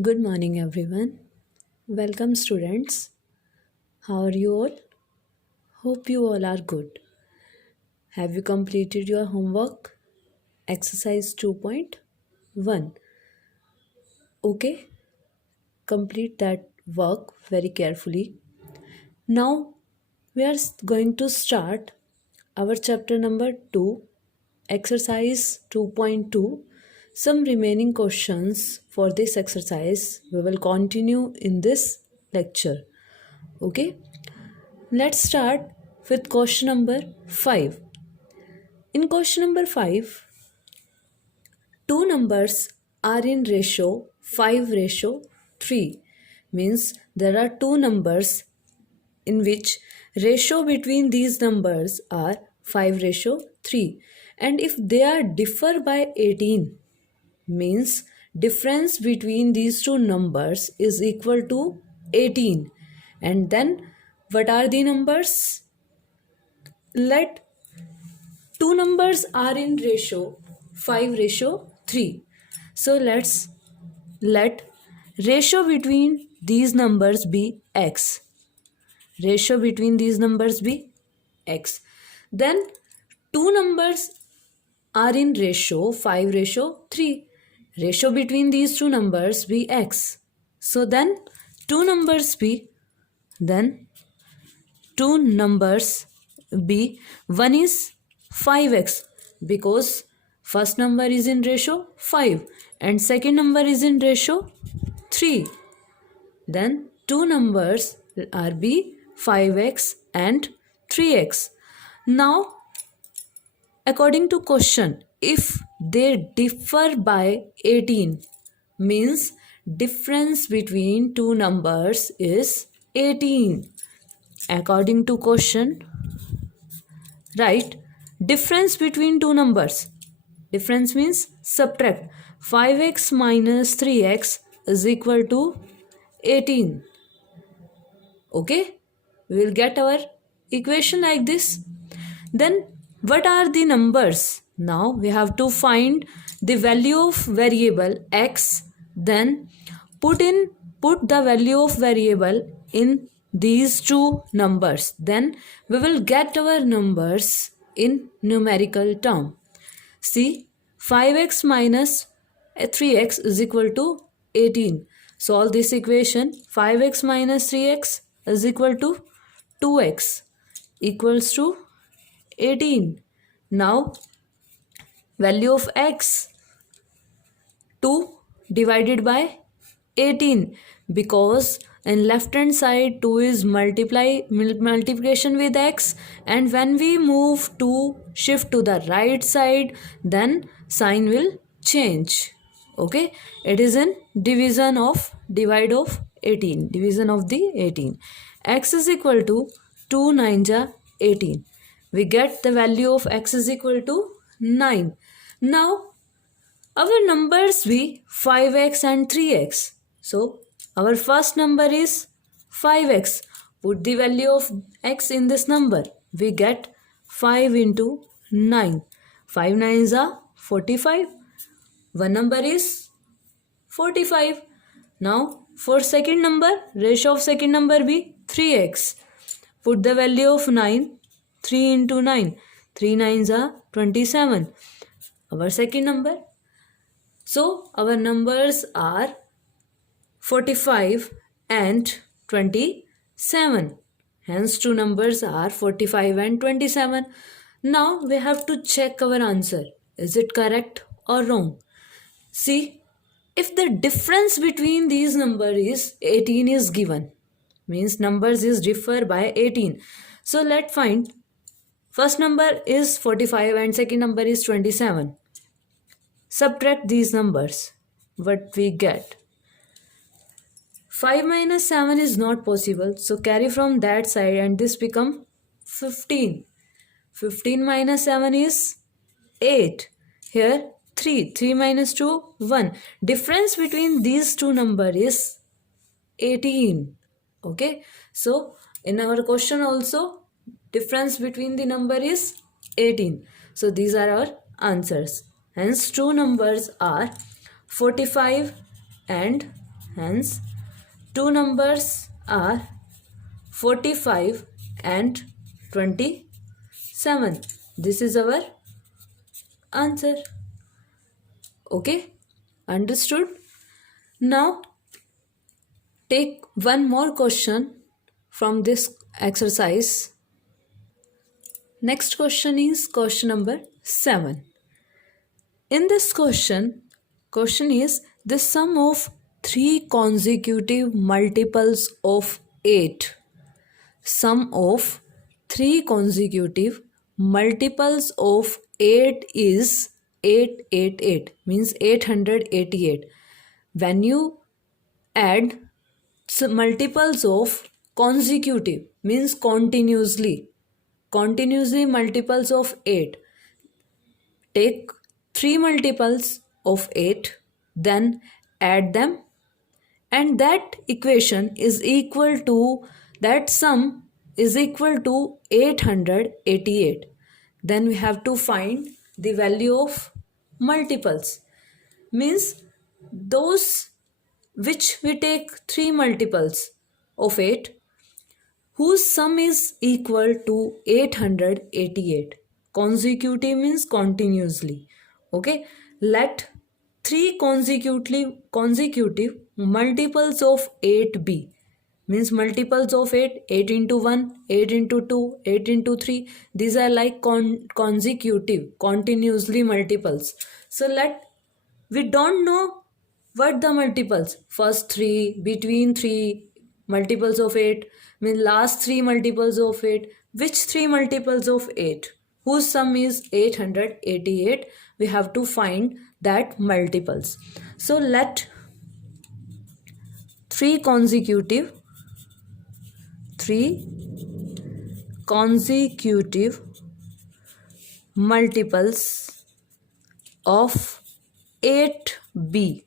Good morning, everyone. Welcome, students. How are you all? Hope you all are good. Have you completed your homework? Exercise 2.1. Okay, complete that work very carefully. Now, we are going to start our chapter number 2, exercise 2.2. Some remaining questions for this exercise we will continue in this lecture. Okay. Let's start with question number 5. In question number 5, two numbers are in ratio 5:3. Means there are two numbers in which ratio between these numbers are 5:3. And if they are differ by 18, means difference between these two numbers is equal to 18. And then what are the numbers? Let two numbers are in ratio 5:3. So let ratio between these numbers be x. Ratio between these numbers be x. Then two numbers are in ratio 5:3. Ratio between these two numbers be x. So then two numbers be, one is 5x because first number is in ratio 5 and second number is in ratio 3. Then two numbers are be 5x and 3x. Now according to question, if they differ by 18, means difference between two numbers is 18. According to question, write difference between two numbers. Difference means subtract. 5x minus 3x is equal to 18. Okay, we will get our equation like this. Then what are the numbers? Now we have to find the value of variable x. Then put the value of variable in these two numbers. Then we will get our numbers in numerical term. See, 5x minus 3x is equal to 18. Solve this equation. 5x minus 3x is equal to 2x equals to 18. Now value of x, 2 divided by 18, because in left hand side 2 is multiplication with x, and when we move to shift to the right side, then sign will change. Okay, it is in division of 18, division of the 18. X is equal to 2 9 18. We get the value of x is equal to 9. Now our numbers be 5x and 3x. So our first number is 5x. Put the value of x in this number. We get 5 into 9. 5 9s are 45. One number is 45. Now for second number, ratio of second number be 3x. Put the value of 9. 3 into 9. 3 9s are 27. Our second number. So our numbers are 45 and 27. Hence two numbers are 45 and 27. Now we have to check our answer. Is it correct or wrong? See, if the difference between these numbers is 18 is given, means numbers is differ by 18. So let's find first number is 45 and second number is 27. Subtract these numbers. What we get? 5 minus 7 is not possible. So carry from that side and this become 15. 15 minus 7 is 8. Here 3. 3 minus 2, 1. Difference between these two numbers is 18. Okay. So in our question also, difference between the number is 18. So these are our answers. Hence two numbers are 45 and Hence, two numbers are 45 and 27. This is our answer. Okay, understood? Now, take one more question from this exercise. Next question is question number 7. In this question is the sum of 3 consecutive multiples of 8. Sum of 3 consecutive multiples of 8 is 888, means 888. When you add multiples of consecutive, means continuously multiples of 8, take 3 multiples of 8, then add them, and that equation is equal to, that sum is equal to 888. Then we have to find the value of multiples, means those which we take 3 multiples of 8 whose sum is equal to 888. Consecutive means continuously. Okay, let 3 consecutive multiples of 8 be, means multiples of 8, 8 into 1, 8 into 2, 8 into 3. These are like consecutive, continuously multiples. So we don't know what the multiples, first 3, between 3, multiples of 8, mean last 3 multiples of 8, which 3 multiples of 8 whose sum is 888. We have to find that multiples. So let 3 consecutive multiples of 8 be.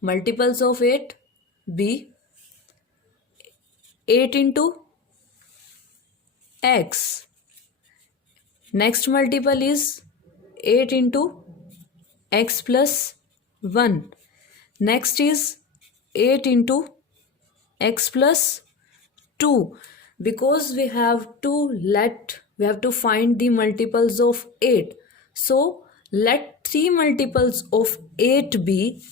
Multiples of 8 be 8 into x. Next multiple is 8 into x plus 1. Next is 8 into x plus 2. Because we have to find the multiples of 8. So let 3 multiples of 8 be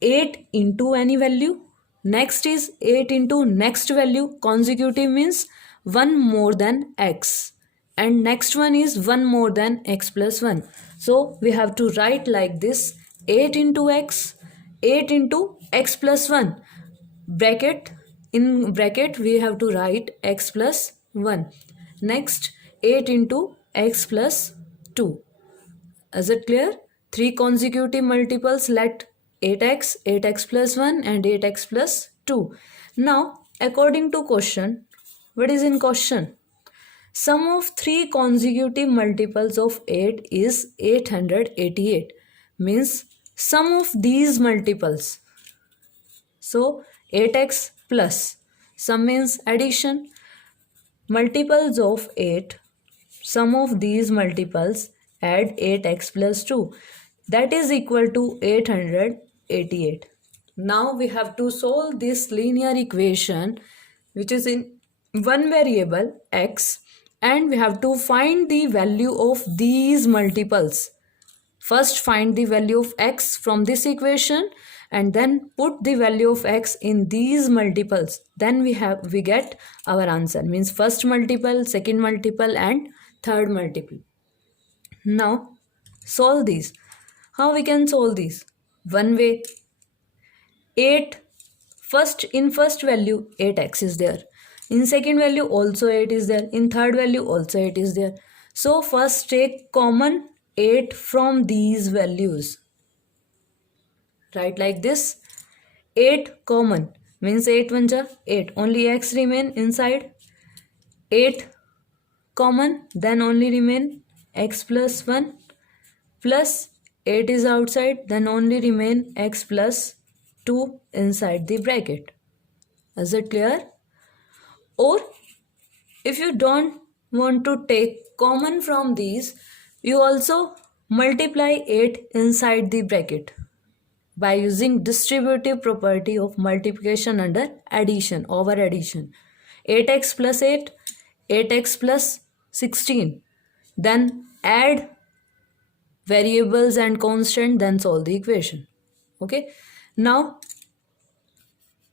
8 into any value. Next is 8 into next value. Consecutive means 1 more than x. And next one is 1 more than x plus 1. So we have to write like this: 8 into x, 8 into x plus 1. In bracket we have to write x plus 1. Next 8 into x plus 2. Is it clear? 3 consecutive multiples, let 8x, 8x plus 1 and 8x plus 2. Now according to question, what is in question? Sum of 3 consecutive multiples of 8 is 888. Means sum of these multiples. So 8x plus, sum means addition, multiples of 8, sum of these multiples, add 8x plus 2, that is equal to 888. Now we have to solve this linear equation which is in one variable x, and we have to find the value of these multiples. First find the value of x from this equation and then put the value of x in these multiples. Then we get our answer, means first multiple, second multiple and third multiple. Now solve these. How we can solve these? One way, 8, in first value 8x is there, in second value also 8 is there, in third value also 8 is there. So first take common 8 from these values. Write like this: 8 common, means 8 1 ja 8, only x remain inside. 8 common, then only remain x plus 1, plus 8 is outside, then only remain x plus 2 inside the bracket. Is it clear? Or if you don't want to take common from these, you also multiply 8 inside the bracket. by using distributive property of multiplication under addition, over addition. 8x plus 8, 8x plus 16. Then add variables and constant, then solve the equation. Okay. Now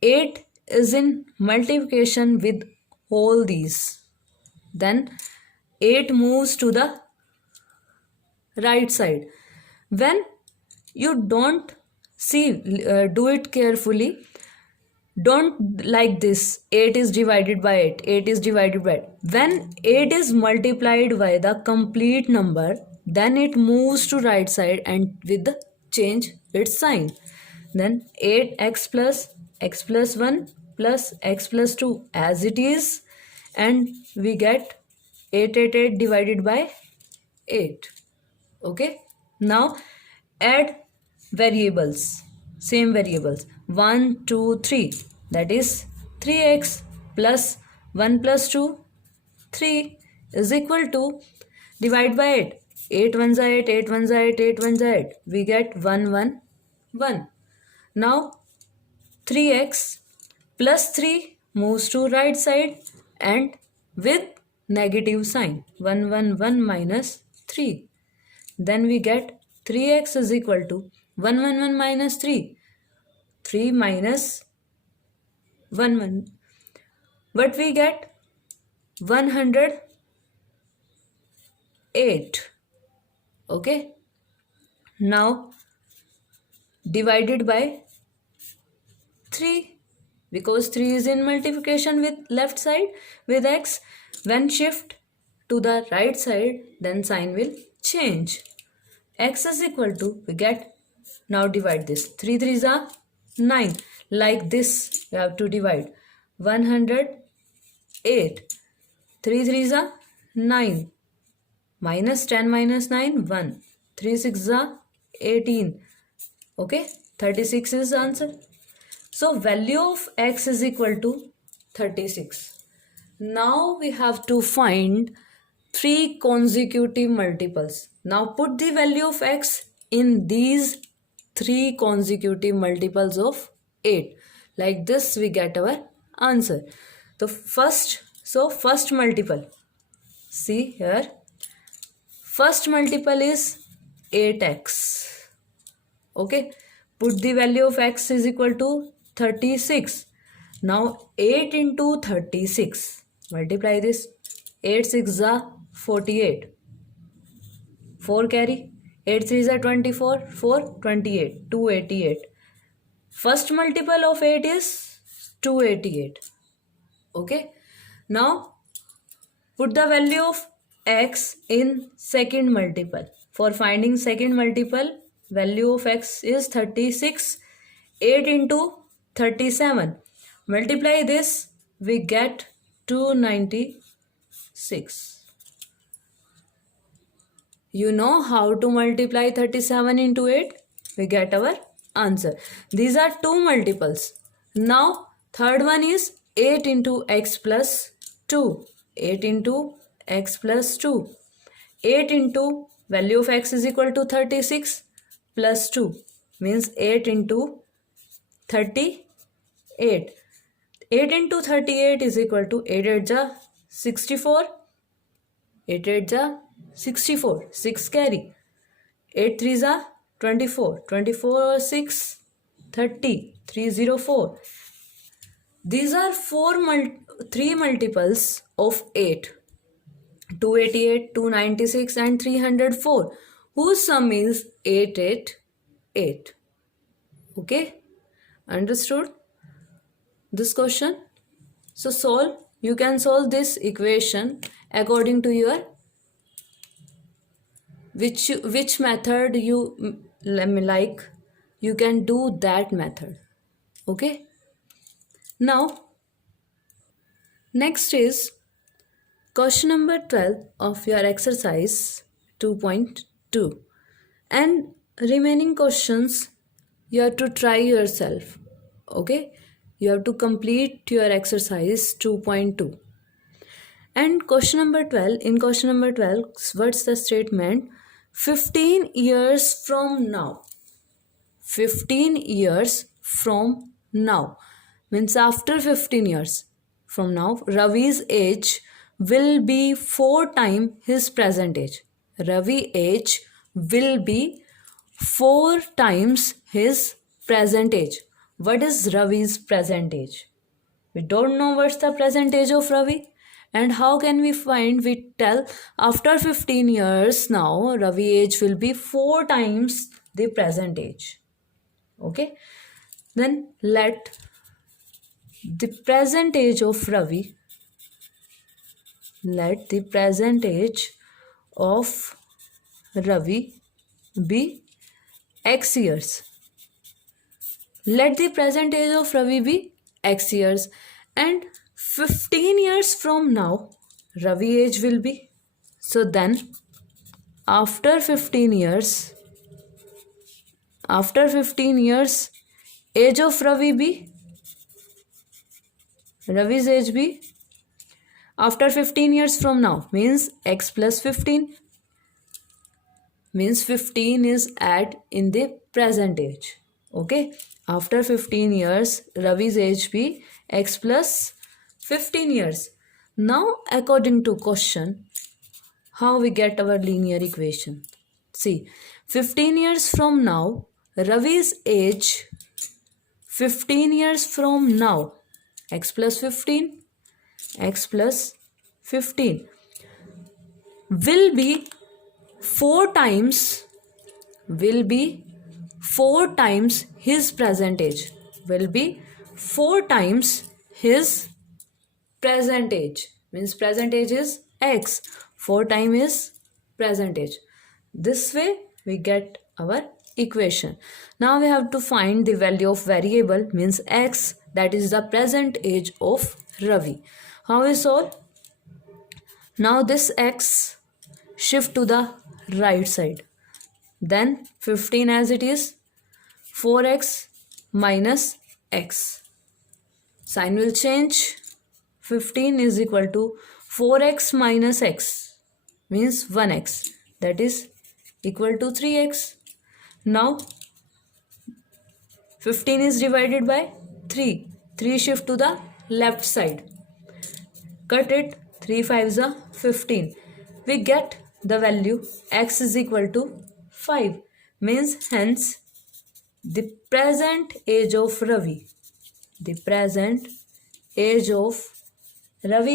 8 is in multiplication with all these. Then 8 moves to the right side. When you don't see, do it carefully. Don't like this. 8 is divided by 8. 8 is divided by 8. When 8 is multiplied by the complete number, then it moves to right side and with the change its sign. Then 8x plus x plus 1 plus x plus 2 as it is, and we get 888 divided by 8. Okay. Now add variables, same variables, 1 2 3, that is 3x plus 1 plus 2, 3 is equal to, divide by 8, 8 ones are 8, 8 ones are 8, 8 ones are 8, we get 1 1 1. Now 3x plus 3 moves to right side and with negative sign, 1 1 1 minus 3. Then we get 3x is equal to 1 1 1 minus 3. 3 minus 1 1. But we get 108. Okay. Now divided by 3, because 3 is in multiplication with left side with x. When shift to the right side, then sign will change. X is equal to, we get, now divide this, 3 3s are 9, like this you have to divide, 108, 3 3s are 9, minus 10 minus 9, 1, 3 6s are 18. Okay, 36 is answer. So value of x is equal to 36. Now we have to find 3 consecutive multiples. Now put the value of x in these 3 consecutive multiples of 8. Like this we get our answer. The first multiple. See here. First multiple is 8x. Okay. Put the value of x is equal to 36. Now 8 into 36. Multiply this. 8 6 are 48. 4 carry. 8 3 are 24. 4 28. 288. First multiple of 8 is 288. Okay. Now put the value of x in second multiple. For finding second multiple, value of x is 36. 8 into 37. Multiply this, we get 296. You know how to multiply 37 into 8? We get our answer. These are 2 multiples. Now third one is 8 into x plus 2. 8 into x plus 2. 8 into value of x is equal to 36 plus 2 means 8 into 38. 8 into 38 is equal to 8 8 ja 64. 8 8 ja 64. 6 carry. 8 3 ja 24. 24 6 30. 304. These are 3 multiples of 8. 288, 296 and 304, whose sum is 888. Okay, understood this question? So solve. You can solve this equation according to your which method you like. You can do that method. Okay. Now next is question number 12 of your exercise 2.2, and remaining questions you have to try yourself. Okay, you have to complete your exercise 2.2. And question number 12, in question number 12, what's the statement? 15 years from now. 15 years from now, means after 15 years from now, Ravi's age will be 4 times his present age. Ravi age will be 4 times his present age. What is Ravi's present age? We don't know what's the present age of Ravi. And how can we find? We tell after 15 years now, Ravi age will be 4 times the present age. Okay. Then let the present age of Ravi, let the present age of Ravi be X years. Let the present age of Ravi be X years, and 15 years from now Ravi age will be. So then after 15 years, age of Ravi be, Ravi's age be after 15 years from now, means X plus 15, means 15 is add in the present age. Okay, after 15 years Ravi's age be X plus 15 years. Now according to question, how we get our linear equation? See, 15 years from now Ravi's age, 15 years from now, X plus 15 will be 4 times his present age, will be 4 times his present age, means present age is X, 4 times his present age. This way we get our equation. Now we have to find the value of variable, means X, that is the present age of Ravi. How we solve? Now this X shift to the right side, then 15 as it is, 4x minus x, sign will change. 15 is equal to 4x minus x, means 1x, that is equal to 3x. Now 15 is divided by 3, 3 shift to the left side, cut it, 3 5s are 15. We get the value x is equal to 5, means hence the present age of Ravi,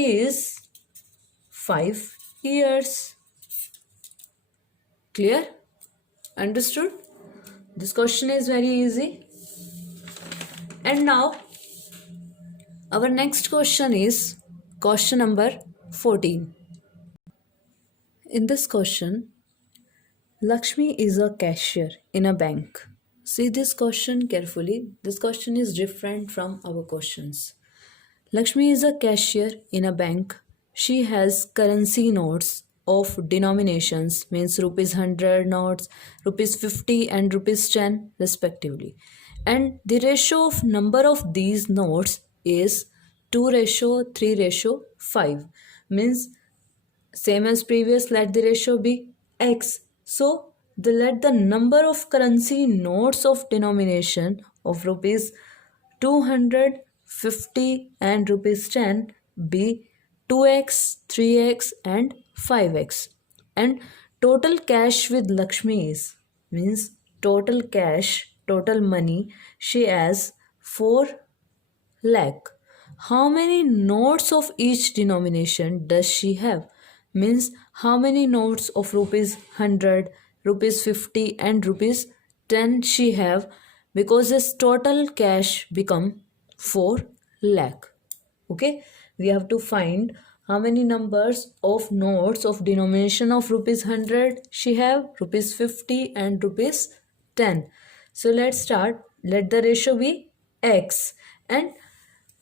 is 5 years. Clear? Understood? This question is very easy. And now our next question is question number 14. In this question, Lakshmi is a cashier in a bank. See this question carefully. This question is different from our questions. Lakshmi is a cashier in a bank. She has currency notes of denominations, means rupees 100 notes, rupees 50 and rupees 10 respectively. And the ratio of number of these notes is 2:3:5, means same as previous, let the ratio be x. So let the number of currency notes of denomination of rupees 200, 50 and rupees 10 be 2x, 3x and 5x. And total cash with Lakshmi is, means total cash, total money she has 4 lakh. How many notes of each denomination does she have? Means how many notes of rupees 100, rupees 50 and rupees 10 she have, because this total cash become 4 lakh. Okay, we have to find how many numbers of notes of denomination of rupees 100 she have, rupees 50 and rupees 10. So let's start. Let the ratio be x and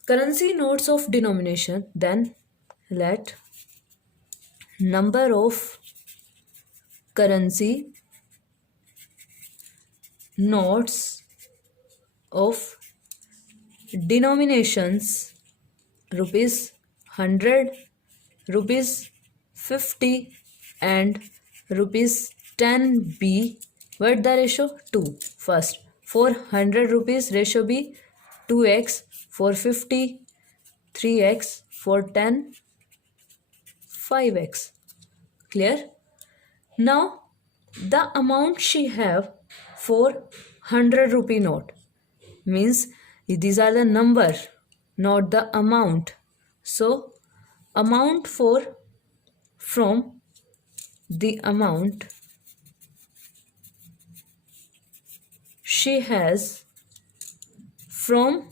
currency notes of denomination, then let number of currency notes of denominations rupees 100, rupees 50 and rupees 10 be, what the ratio? 2. First For 100 rupees, ratio be 2x. For 50, 3x. For 10, 5x. Clear? Now, the amount she have for 100 rupee note means these are the number, not the amount. So, amount from the amount she has from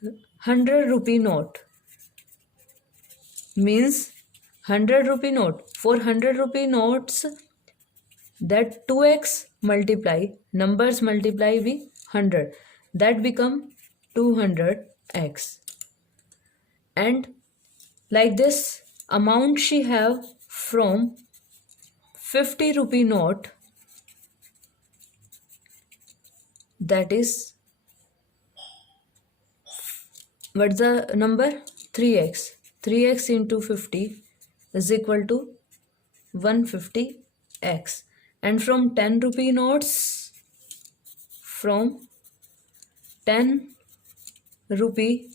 100 rupee note means 100 rupee note. For 100 rupee notes, that 2x multiply, numbers multiply with 100, that become 200x. And like this, amount she have from 50 rupee note, that is, what's the number? 3x. 3x into 50 is equal to 150x. And from 10 rupee notes, from 10 rupee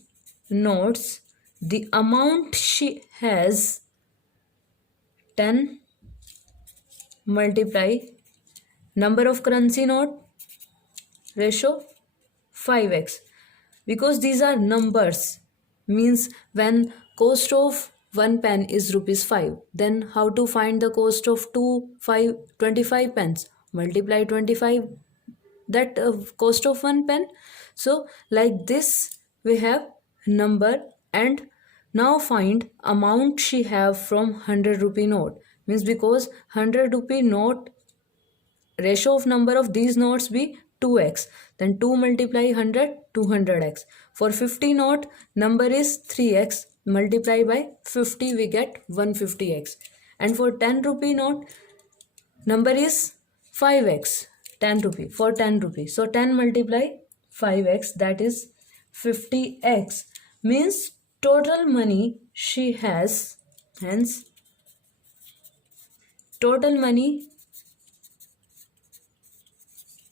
notes, the amount she has 10 multiply number of currency note, ratio 5x. Because these are numbers, means when cost of one pen is rupees 5, then how to find the cost of 25 pens? Multiply 25 that cost of one pen. So like this we have number. And now find amount she have from 100 rupee note, means because 100 rupee note, ratio of number of these notes be 2x, then 2 multiply 100, 200x. For 50 note, number is 3x, multiply by 50 we get 150x. And for 10 rupee note, number is 5x, 10 rupee, for 10 rupee. So 10 multiply 5x, that is 50x. Means total money she has, hence total money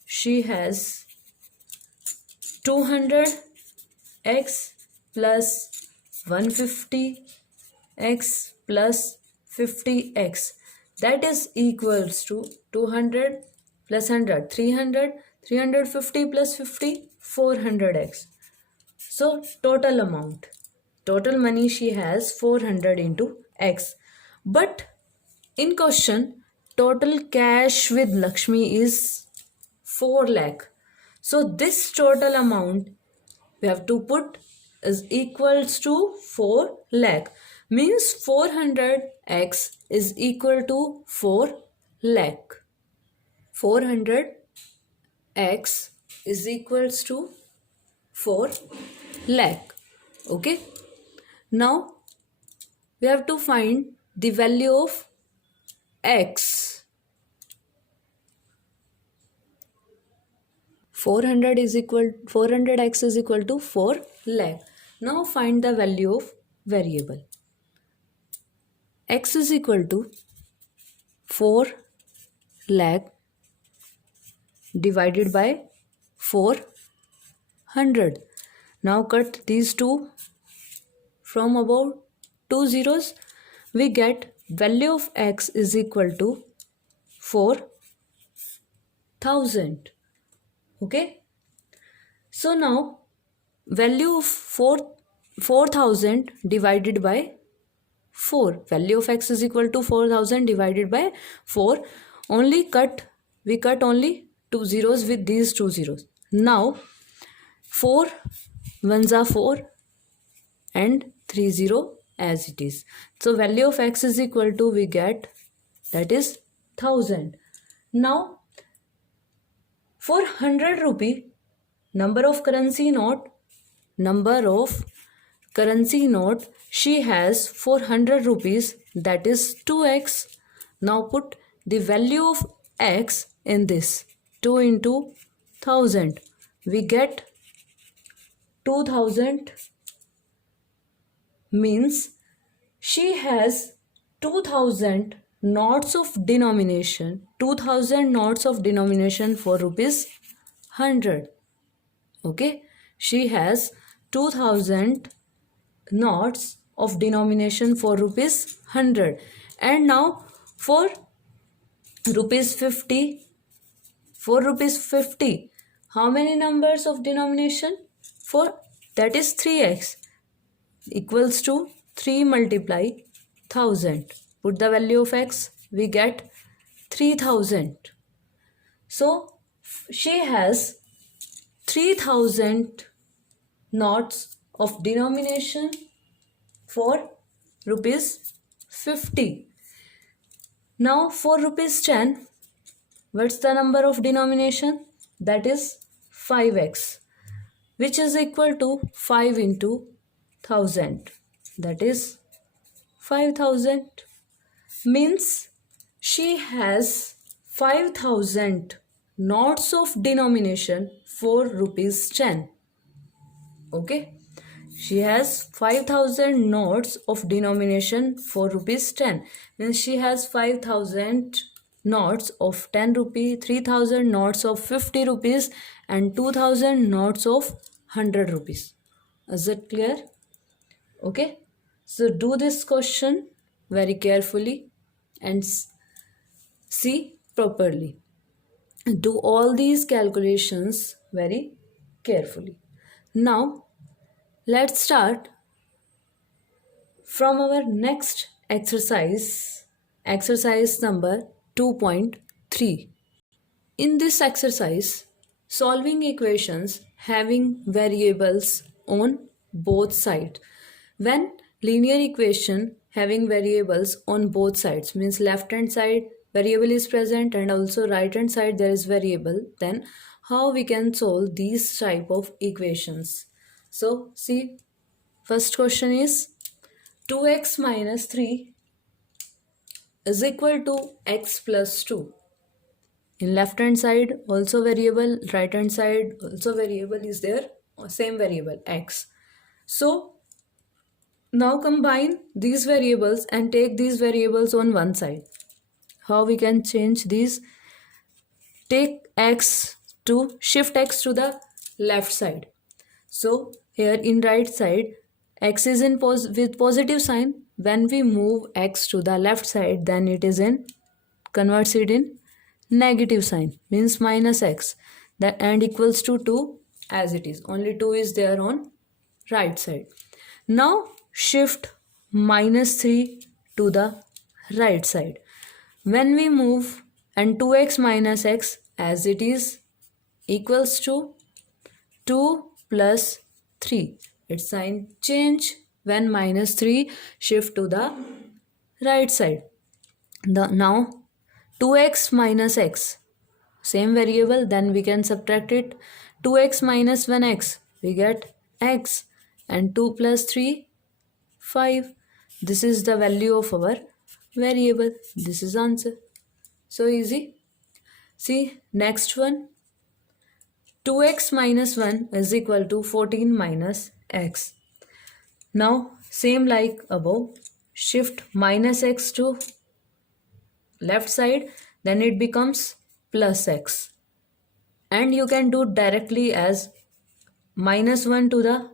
she has 200x plus 150x plus 50x, that is equals to 200 plus 100, 300, 350 plus 50, 400x. So total amount, total money she has 400 into x. But in question, total cash with Lakshmi is 4 lakh. So this total amount we have to put is equals to 4 lakh. Means 400x is equal to 4 lakh. 400x is equals to 4 lakh. Okay. Now we have to find the value of x. 400x is equal to 4 lakh. Now find the value of variable. X is equal to 4 lakh divided by 400. Now cut these two from above 2 zeros. We get value of x is equal to 4000. Okay. So now value of 4000 divided by 4. Value of x is equal to 4000 divided by 4. We cut only 2 zeros with these 2 zeros. Now 4 ones are 4 and 3 0 as it is. So value of x is equal to, we get, that is 1000. Now for 100 rupee, number of currency note she has for 100 rupees, that is 2x. Now put the value of x in this, 2 into 1000, we get 2000. Means she has 2000 notes of denomination, 2000 notes of denomination for rupees 100. Okay, she has 2000 notes of denomination for rupees 100. And now for rupees 50, for rupees 50, how many numbers of denomination? For that is 3x equals to 3 multiply 1000. Put the value of x, we get 3000. So she has 3000 notes of denomination for rupees 50. Now for rupees 10, what's the number of denomination? That is 5x, which is equal to 5 into 1000. That is 5000. Means she has 5000 notes of denomination for rupees 10. Okay, she has 5000 notes of denomination for rupees 10. Means she has 5000 notes of 10 rupee, 3000 notes of 50 rupees, and 2000 notes of 100 rupees. Is it clear? Okay, so do this question very carefully and see properly. Do all these calculations very carefully. Now let's start from our next exercise, exercise number 2.3. In this exercise, solving equations having variables on both sides. When linear equation having variables on both sides, means left hand side variable is present and also right hand side there is variable, then how we can solve these type of equations? So see, first question is 2x minus 3 is equal to x plus 2. In left hand side also variable, right hand side also variable is there, same variable x. So now combine these variables and take these variables on one side. How we can change these? Take x to shift x to the left side. So here in right side x is in with positive sign. When we move x to the left side, then it is in converts it in negative sign, means minus x, that and equals to 2 as it is. Only 2 is there on right side. Now shift minus 3 to the right side. When we move and 2x minus x as it is equals to 2 plus 3. Its sign change when minus 3 shift to the right side. Now 2x minus x, same variable, then we can subtract it. 2x minus 1x, we get x, and 2 plus 3, 5. This is the value of our variable. This is answer. So easy. See next one. 2x minus 1 is equal to 14 minus x. Now same like above, shift minus x to left side, then it becomes plus x. And you can do directly as minus 1 to the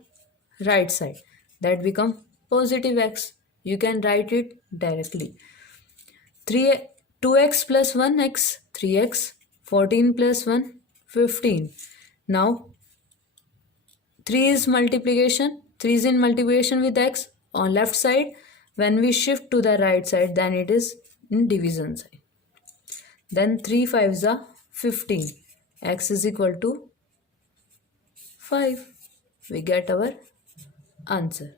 right side, that become positive x. You can write it directly. 2x plus 1x, 3x, 14 plus 1, 15. Now 3 is multiplication, 3 is in multiplication with x on left side. When we shift to the right side, then it is in division side. Then 3 5s are 15. X is equal to 5. We get our answer.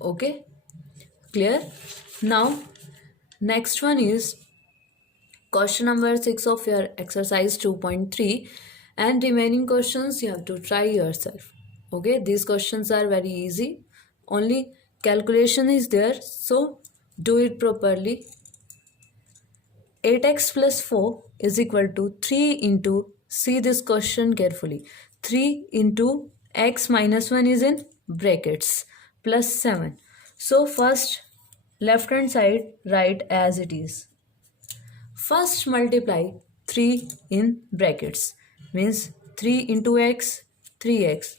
Okay, clear? Now next one is question number 6 of your exercise 2.3, and remaining questions you have to try yourself. Okay, these questions are very easy, only calculation is there, so do it properly. 8x plus 4 is equal to 3 into, see this question carefully, 3 into x minus 1 is in brackets plus 7. So first left hand side write as it is. First multiply 3 in brackets, means 3 into x, 3x,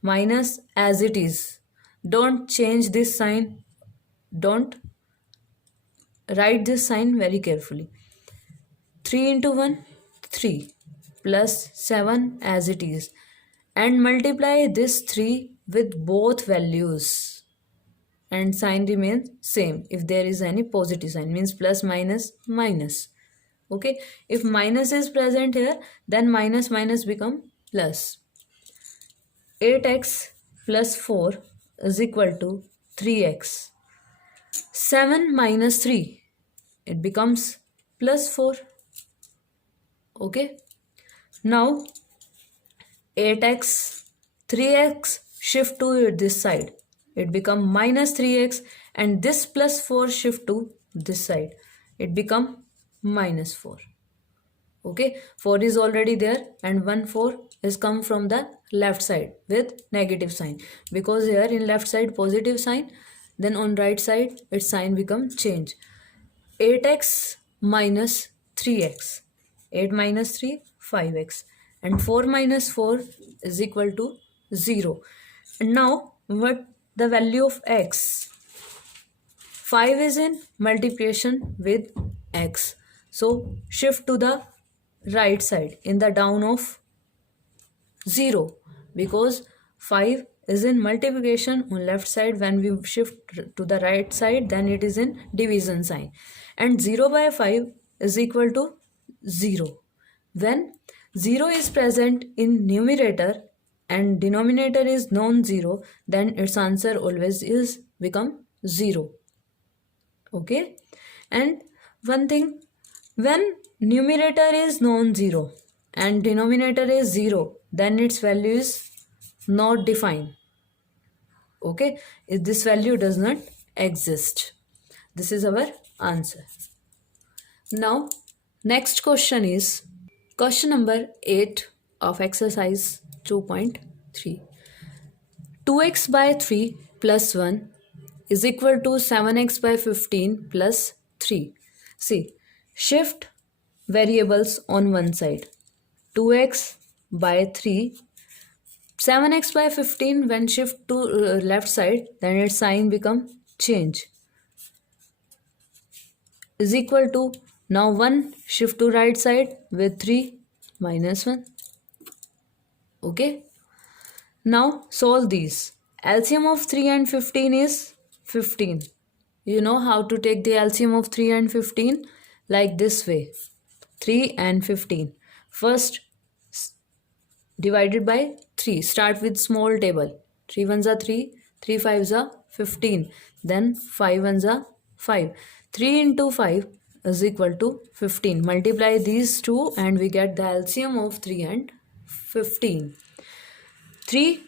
minus as it is. Don't change this sign. Don't write this sign very carefully. 3 into 1, 3, plus 7 as it is. And multiply this 3 with both values. And sign remains same. If there is any positive sign, means plus, minus, minus. Okay, if minus is present here, then minus minus become plus. 8x plus 4 is equal to 3x. 7 minus 3, it becomes plus 4. Okay, now 8x, 3x shift to this side, it become minus 3x, and this plus 4 shift to this side, it become minus 4. Okay, 4 is already there, and 1 4 is come from the left side with negative sign, because here in left side positive sign, then on right side its sign become change. 8x minus 3x, 8 minus 3, 5x, and 4 minus 4 is equal to 0. And now what the value of x? 5 is in multiplication with x, so shift to the right side in the down of 0, because 5 is in multiplication on left side. When we shift to the right side, then it is in division sign, and 0 by 5 is equal to 0. When 0 is present in numerator and denominator is non-zero, then its answer always is become 0. Okay, and one thing, when numerator is non-zero and denominator is 0, then its value is not defined. Okay, if this value does not exist. This is our answer. Now next question is question number 8 of exercise 2.3. 2x by 3 plus 1 is equal to 7x by 15 plus 3. See, shift variables on one side. 2x by 3, 7x by 15, when shift to left side, then its sign become change, is equal to, now 1 shift to right side with 3 minus 1. Okay, now solve these. LCM of 3 and 15 is 15. You know how to take the LCM of 3 and 15? Like this way. 3 and 15. First, divided by 3. Start with small table. 3 ones are 3. 3 fives are 15. Then 5 ones are 5. 3 into 5 is equal to 15. Multiply these two and we get the LCM of 3 and 15. 3.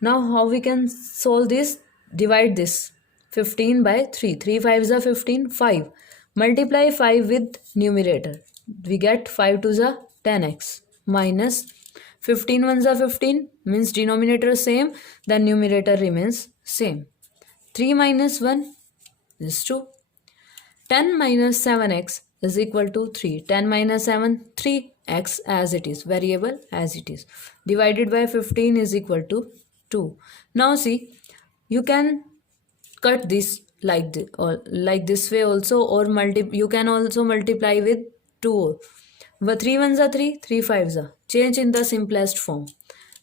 Now how we can solve this? Divide this. 15 by 3. 3 fives are 15. 5. Multiply 5 with numerator. We get 5 to the 10x minus 15 ones are 15, means denominator same, then numerator remains same. 3 minus 1 is 2. 10 minus 7x is equal to 3. 10 minus 7, 3x as it is, variable as it is. Divided by 15 is equal to 2. Now see, you can cut this like this, or like this way also, or you can also multiply with 2. But 3 ones are 3, 3 fives are. Change in the simplest form.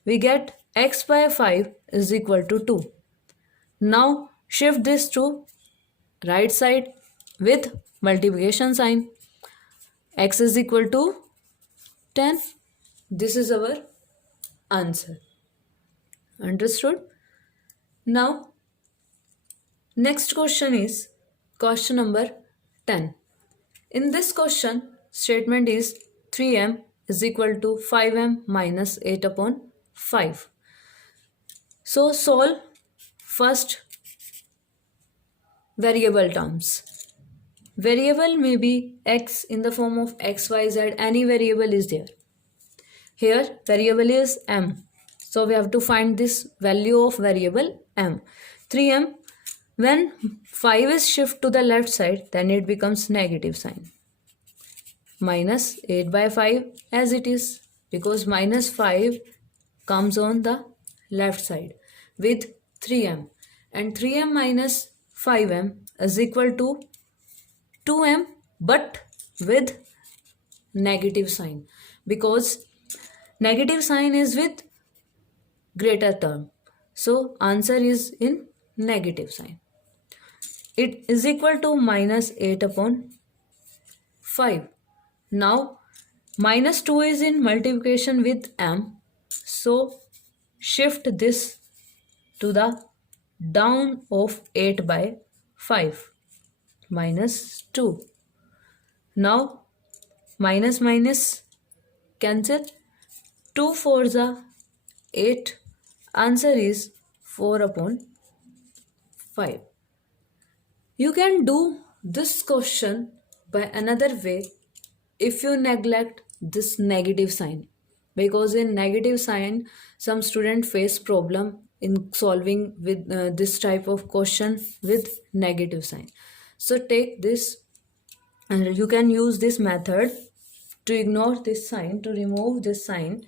We get x by 5 is equal to 2. Now shift this to right side with multiplication sign. X is equal to 10. This is our answer. Understood? Now next question is question number 10. In this question, statement is 3m is equal to 5m minus 8 upon 5. So solve first variable terms. Variable may be x in the form of x, y, z. Any variable is there. Here variable is m. So we have to find this value of variable m. 3m. When 5 is shift to the left side, then it becomes negative sign. Minus 8 by 5 as it is. because minus 5 comes on the left side with 3m, and 3m minus 5m is equal to 2m but with negative sign, because negative sign is with greater term. So answer is in negative sign. It is equal to minus 8 upon 5. Now minus 2 is in multiplication with m. So shift this to the down of 8 by 5 minus 2. Now minus minus cancel. 2 4s are 8. Answer is 4 upon 5. You can do this question by another way if you neglect this negative sign, because in negative sign some student face problem in solving with this type of question with negative sign. So take this and you can use this method to ignore this sign, to remove this sign.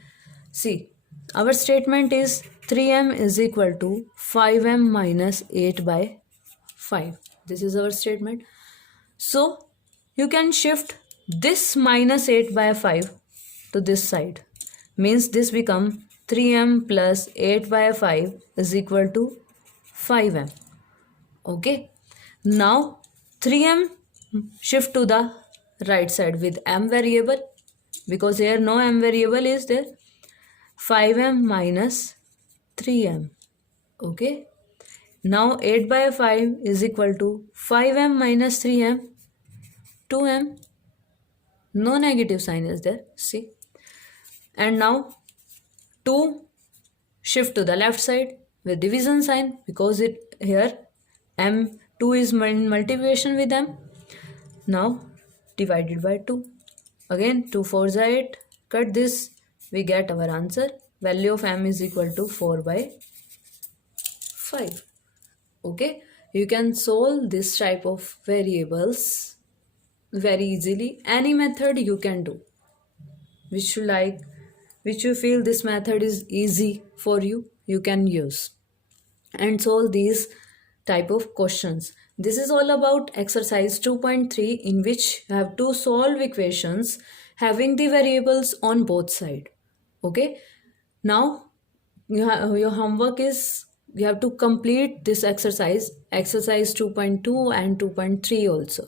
See, our statement is 3m is equal to 5m minus 8 by 5. This is our statement. So you can shift this minus 8 by 5 to this side. Means this become 3m plus 8 by 5 is equal to 5m. Okay. Now 3m shift to the right side with m variable, because here no m variable is there. 5m minus 3m. Okay. Now 8 by 5 is equal to 5m minus 3m, 2m. No negative sign is there. See. And now 2 shift to the left side with division sign, because it here m2 is in multiplication with m. Now divided by 2. Again 2 4s are 8. Cut this. We get our answer. Value of m is equal to 4 by 5. Okay, you can solve this type of variables very easily. Any method you can do which you like, which you feel this method is easy for you, you can use and solve these type of questions. This is all about exercise 2.3, in which you have to solve equations having the variables on both sides. Okay, now your homework is you have to complete this exercise 2.2 and 2.3 also.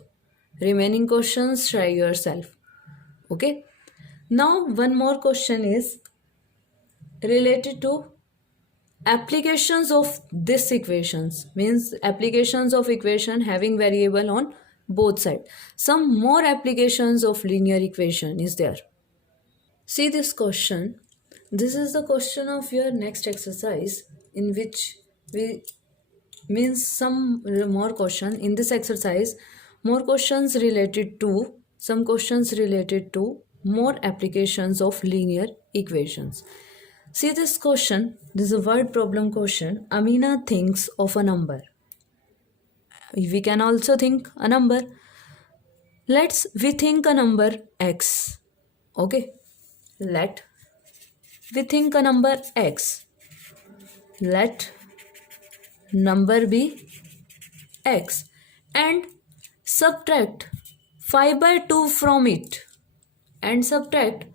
Remaining questions try yourself. Okay, now one more question is related to applications of this equations, means applications of equation having variable on both sides. Some more applications of linear equation is there. See this question. This is the question of your next exercise, in which we means some more question in this exercise, more questions related to some questions related to more applications of linear equations. See this question. This is a word problem question. Amina thinks of a number. We can also think a number. We think a number x. Okay, let we think a number x. Let number be x and subtract 5 by 2 from it, and subtract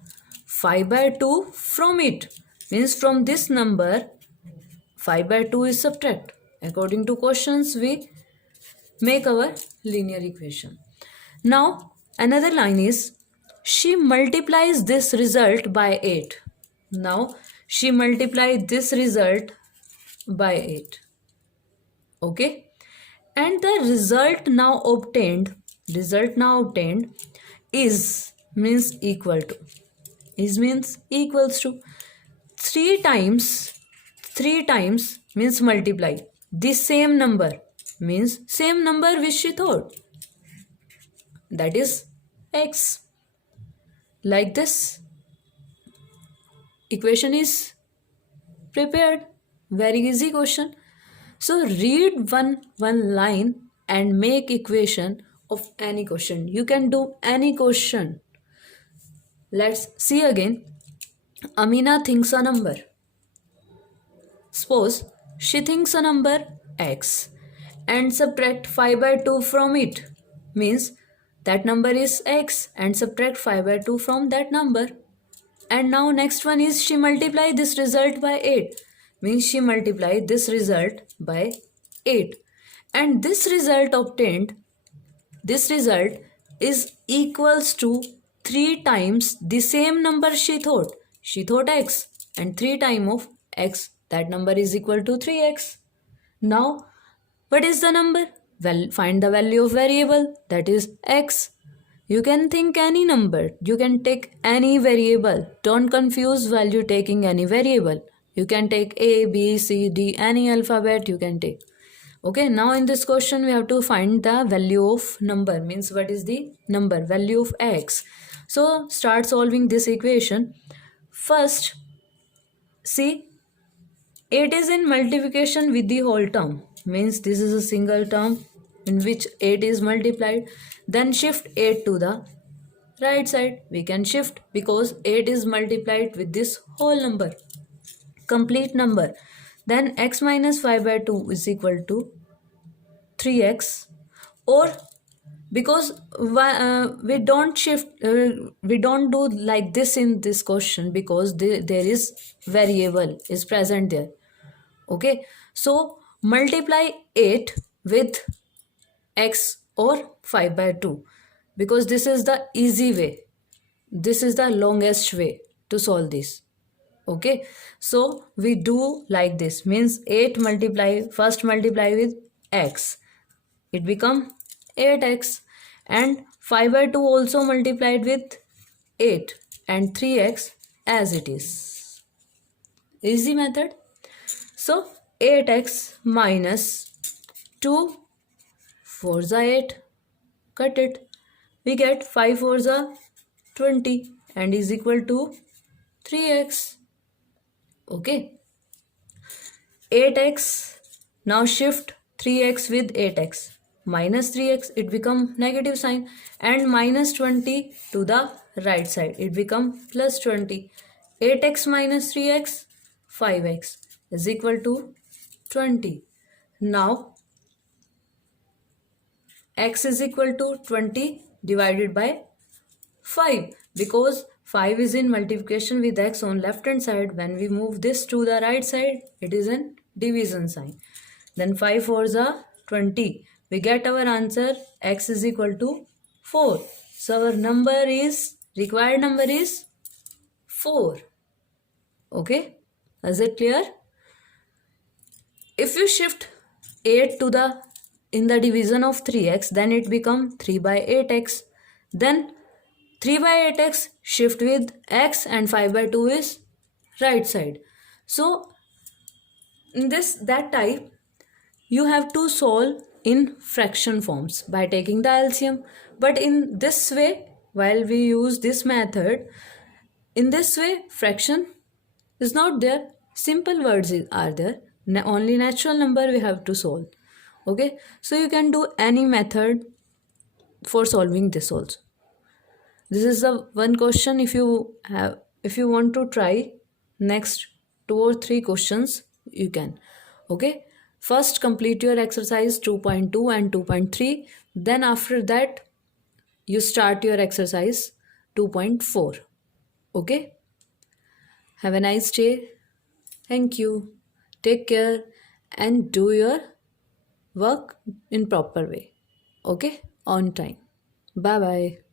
5 by 2 from it, means from this number 5 by 2 is subtract. According to questions we make our linear equation. Now another line is she multiplies this result by 8. Now she multiplied this result by 8. Okay, and the result now obtained is means equal to, is means equals to 3 times means multiply the same number, means same number which she thought, that is x. Like this equation is prepared. Very easy question. So read one line and make equation of any question. You can do any question. Let's see again. Amina thinks a number. Suppose she thinks a number x and subtract 5 by 2 from it. Means that number is x and subtract 5 by 2 from that number. And now next one is she multiply this result by 8. Means she multiply this result by 8. And this result obtained, this result is equals to 3 times the same number she thought. She thought x and 3 times of x, that number is equal to 3x. Now what is the number? Well, find the value of variable, that is x. You can think any number. You can take any variable. Don't confuse while you taking any variable. You can take A, B, C, D, any alphabet you can take. Okay, now in this question we have to find the value of number. Means what is the number? Value of x. So start solving this equation. First, see, 8 is in multiplication with the whole term. Means this is a single term in which 8 is multiplied. Then shift 8 to the right side. We can shift because 8 is multiplied with this whole number, complete number. Then x minus 5 by 2 is equal to 3x. Or because we don't shift, we don't do like this in this question because there is variable is present there. Okay, so multiply 8 with x or 5 by 2 because this is the easy way, this is the longest way to solve this. Okay, so we do like this. Means 8 multiply, first multiply with x, it become 8x, and 5 by 2 also multiplied with 8 and 3x as it is. Easy method. So 8x minus 2 4 is 8, cut it. We get 5 4 is 20 and is equal to 3x. Okay. 8x, now shift 3x with 8x. Minus 3x, it become negative sign, and minus 20 to the right side, it become plus 20. 8x minus 3x, 5x is equal to 20. Now x is equal to 20 divided by 5 because 5 is in multiplication with x on left hand side. When we move this to the right side, it is in division sign. Then 5 4s are 20. We get our answer x is equal to 4. So our number is, required number is 4. Okay, is it clear? If you shift 8 to the in the division of 3x, then it become 3 by 8x. Then 3 by 8x shift with x and 5 by 2 is right side. So in that type you have to solve in fraction forms by taking the LCM. But in this way, while we use this method, in this way fraction is not there, simple words are there, only natural number we have to solve. Okay, so you can do any method for solving this also. This is the one question. If you want to try next 2 or 3 questions, you can. Okay, first complete your exercise 2.2 and 2.3. Then after that you start your exercise 2.4. Okay, have a nice day. Thank you. Take care and do your work in proper way. Okay, on time. Bye bye.